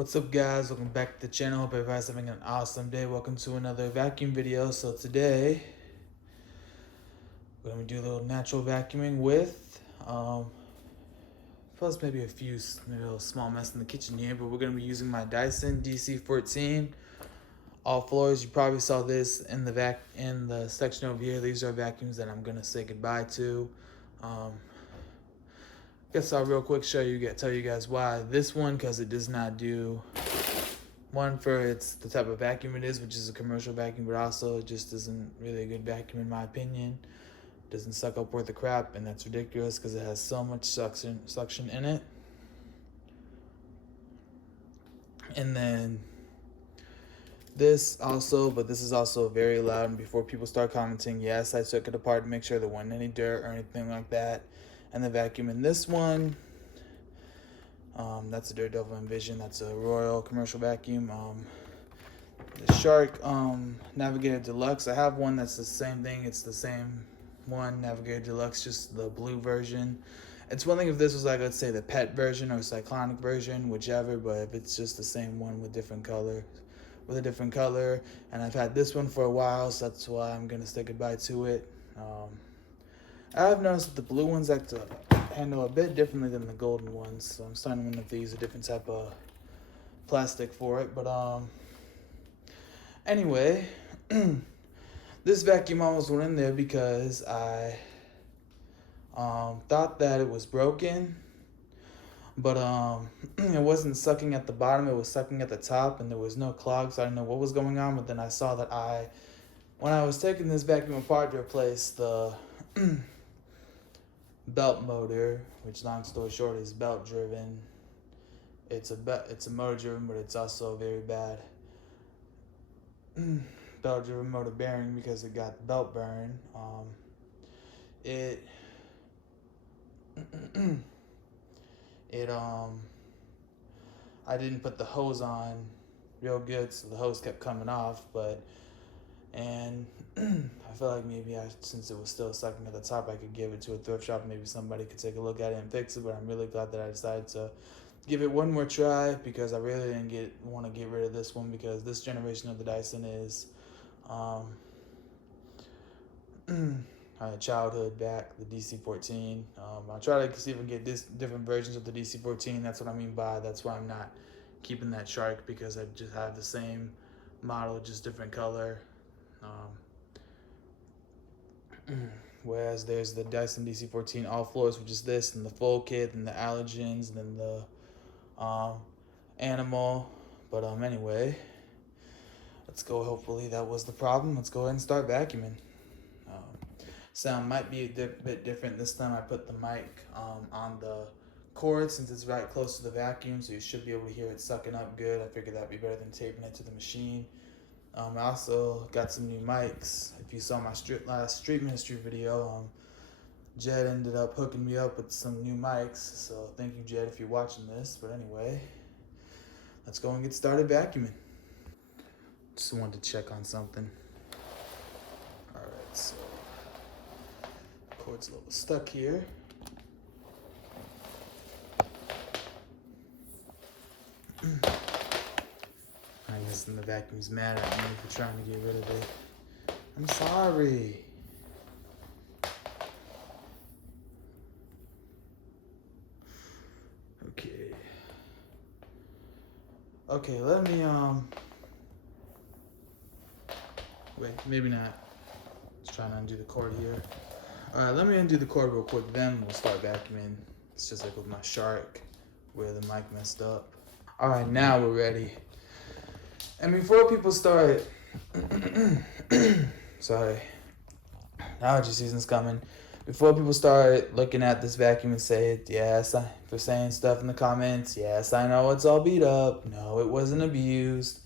What's up, guys? Welcome back to the channel. Hope everybody's having an awesome day. Welcome to another vacuum video. So today we're gonna do a little natural vacuuming with plus maybe a little small mess in the kitchen here, but we're gonna be using my Dyson DC14 all floors. You probably saw this in the section over here. These are vacuums that I'm gonna say goodbye to. Guess I'll real quick tell you guys why this one, because it does not do one for it's the type of vacuum it is, which is a commercial vacuum, but also it just isn't really a good vacuum in my opinion. It doesn't suck up worth the crap, and that's ridiculous because it has so much suction in it. And then this also, but this is also very loud. And before people start commenting, yes, I took it apart to make sure there wasn't any dirt or anything like that. And the vacuum in this one, that's a Dirt Devil Envision. That's a Royal commercial vacuum. The Shark Navigator Deluxe. I have one that's the same thing. It's the same one, Navigator Deluxe, just the blue version. It's one thing if this was like, let's say, the pet version or cyclonic version, whichever, but if it's just the same one with different color, and I've had this one for a while, so that's why I'm gonna say goodbye to it. I've noticed that the blue ones like to handle a bit differently than the golden ones, so I'm starting to wonder if they use a different type of plastic for it. But anyway, this vacuum almost went in there because I thought that it was broken, but it wasn't sucking at the bottom, it was sucking at the top, and there was no clog, so I didn't know what was going on. But then I saw that when I was taking this vacuum apart to replace the belt motor, which long story short is belt driven. It's a motor driven, but it's also a very bad belt driven motor bearing because it got belt burn. I didn't put the hose on real good, so the hose kept coming off, and I feel like maybe since it was still sucking at the top, I could give it to a thrift shop. Maybe somebody could take a look at it and fix it. But I'm really glad that I decided to give it one more try, because I really didn't want to get rid of this one, because this generation of the Dyson is childhood back, the DC14. I'll try to see if I can get different versions of the DC14. That's what I mean by that's why I'm not keeping that Shark, because I just have the same model, just different color. Whereas there's the Dyson DC14 all floors, which is this, and the full kit, and the allergens, and then the animal. But anyway, let's go. Hopefully that was the problem. Let's go ahead and start vacuuming. Sound might be a bit different this time. I put the mic on the cord since it's right close to the vacuum, so you should be able to hear it sucking up good. I figured that'd be better than taping it to the machine. I also got some new mics. If you saw my last Street Ministry video, Jed ended up hooking me up with some new mics. So thank you, Jed, if you're watching this. But anyway, let's go and get started vacuuming. Just wanted to check on something. All right, so cord's a little stuck here. I guess the vacuum's mad at me for trying to get rid of it. I'm sorry. Okay, let me wait, maybe not. Just trying to undo the cord here. Alright, let me undo the cord real quick, then we'll start vacuuming. It's just like with my Shark where the mic messed up. Alright, now we're ready. And before people start sorry, allergy season's coming. Before people start looking at this vacuum and say, yes, for saying stuff in the comments, yes, I know it's all beat up. No, it wasn't abused.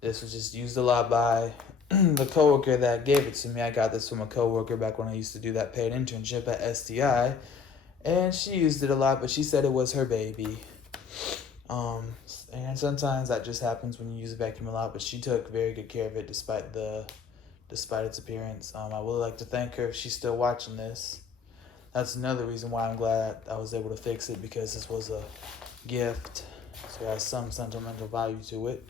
This was just used a lot by the coworker that gave it to me. I got this from a coworker back when I used to do that paid internship at STI. And she used it a lot, but she said it was her baby. And sometimes that just happens when you use a vacuum a lot, but she took very good care of it despite its appearance. I would like to thank her if she's still watching this. That's another reason why I'm glad I was able to fix it, because this was a gift So it has some sentimental value to it.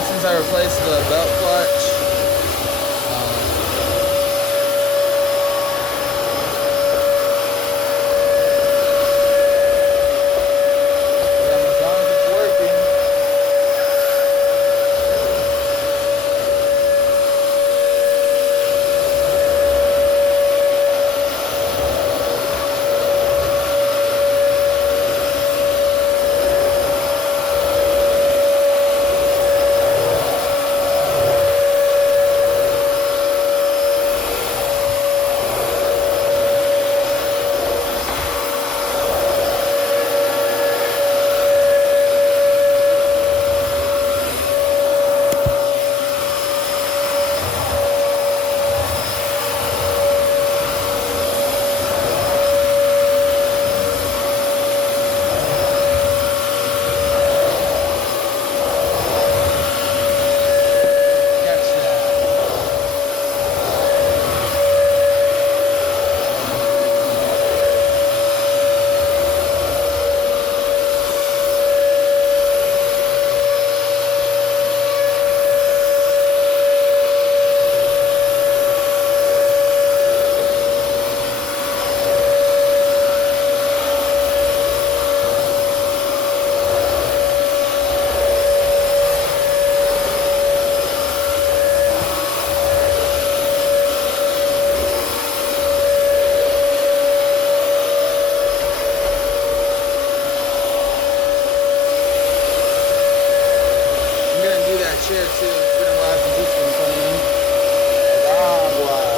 Since I replaced the belt clutch. Yeah, as long as it's working. Chair too. We're gonna live from this one coming. Wow.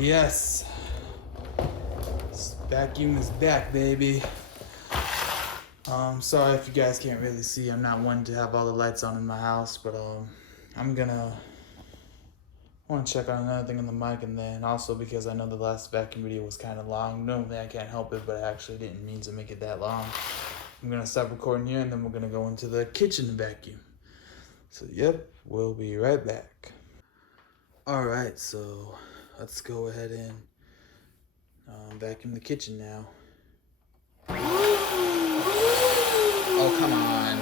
Yes. This vacuum is back, baby. Sorry if you guys can't really see. I'm not one to have all the lights on in my house, but I'm gonna want to check on another thing on the mic, and then also because I know the last vacuum video was kind of long. Normally I can't help it, but I actually didn't mean to make it that long. I'm gonna stop recording here, and then we're gonna go into the kitchen vacuum. So yep, we'll be right back. All right, so let's go ahead and vacuum the kitchen now. Oh, come on.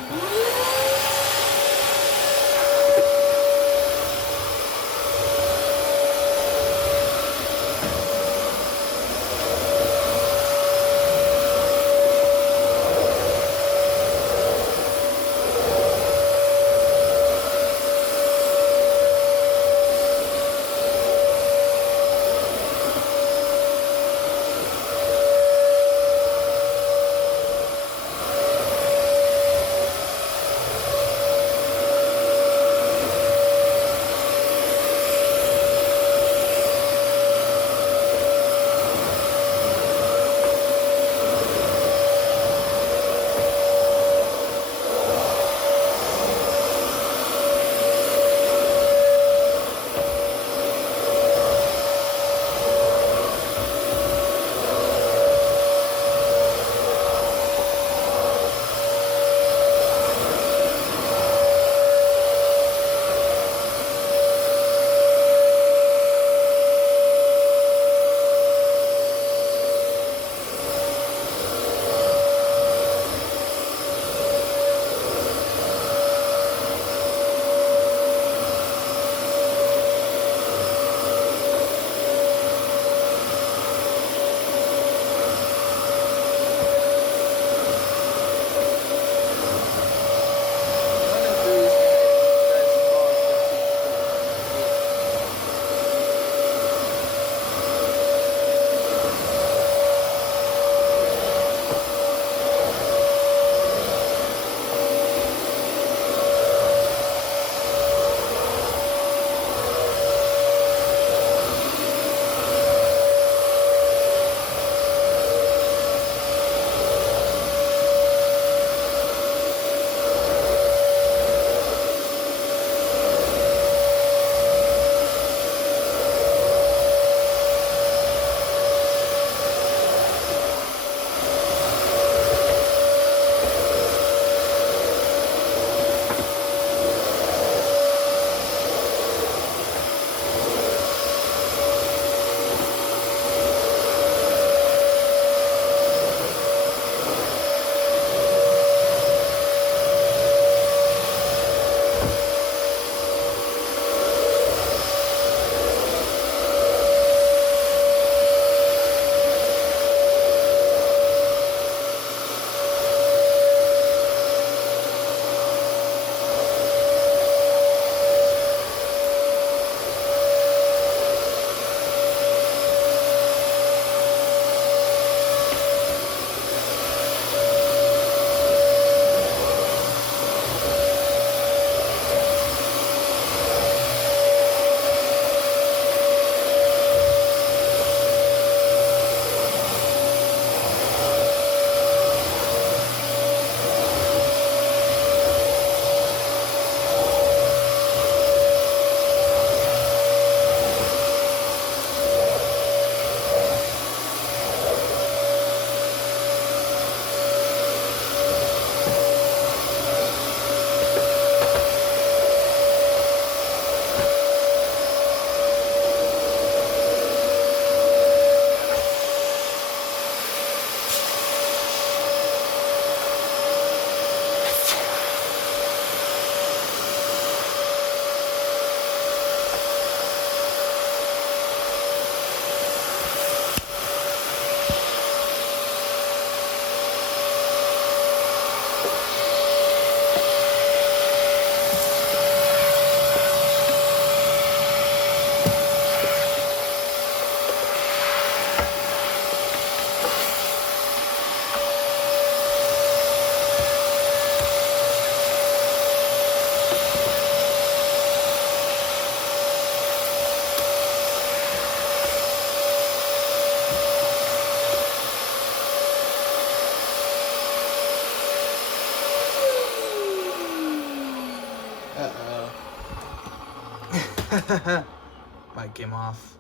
Mic came off.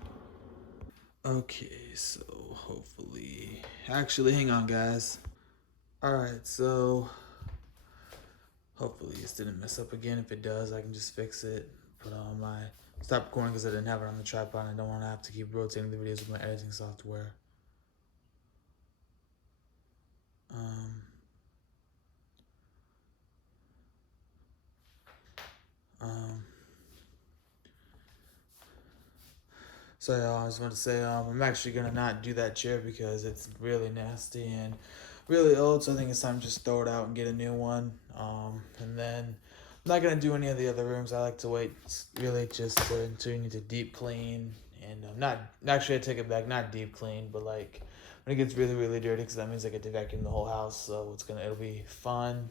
Okay, so hopefully... Actually, hang on, guys. Alright, so... Hopefully this didn't mess up again. If it does, I can just fix it. But I stopped recording because I didn't have it on the tripod and I don't want to have to keep rotating the videos with my editing software. So I just want to say I'm actually gonna not do that chair because it's really nasty and really old. So I think it's time to just throw it out and get a new one. And then I'm not gonna do any of the other rooms. I like to wait really just until you need to deep clean and not actually I take it back, not deep clean, but like when it gets really really dirty because that means I get to vacuum the whole house. So it'll be fun.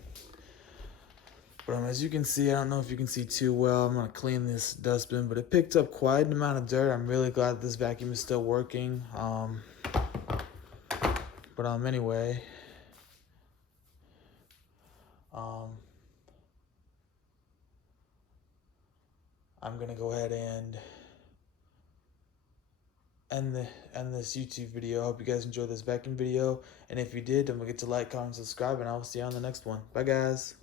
But as you can see, I don't know if you can see too well. I'm going to clean this dustbin, but it picked up quite an amount of dirt. I'm really glad this vacuum is still working. Anyway. I'm going to go ahead and end this YouTube video. I hope you guys enjoyed this vacuum video. And if you did, don't forget to like, comment, subscribe, and I'll see you on the next one. Bye, guys.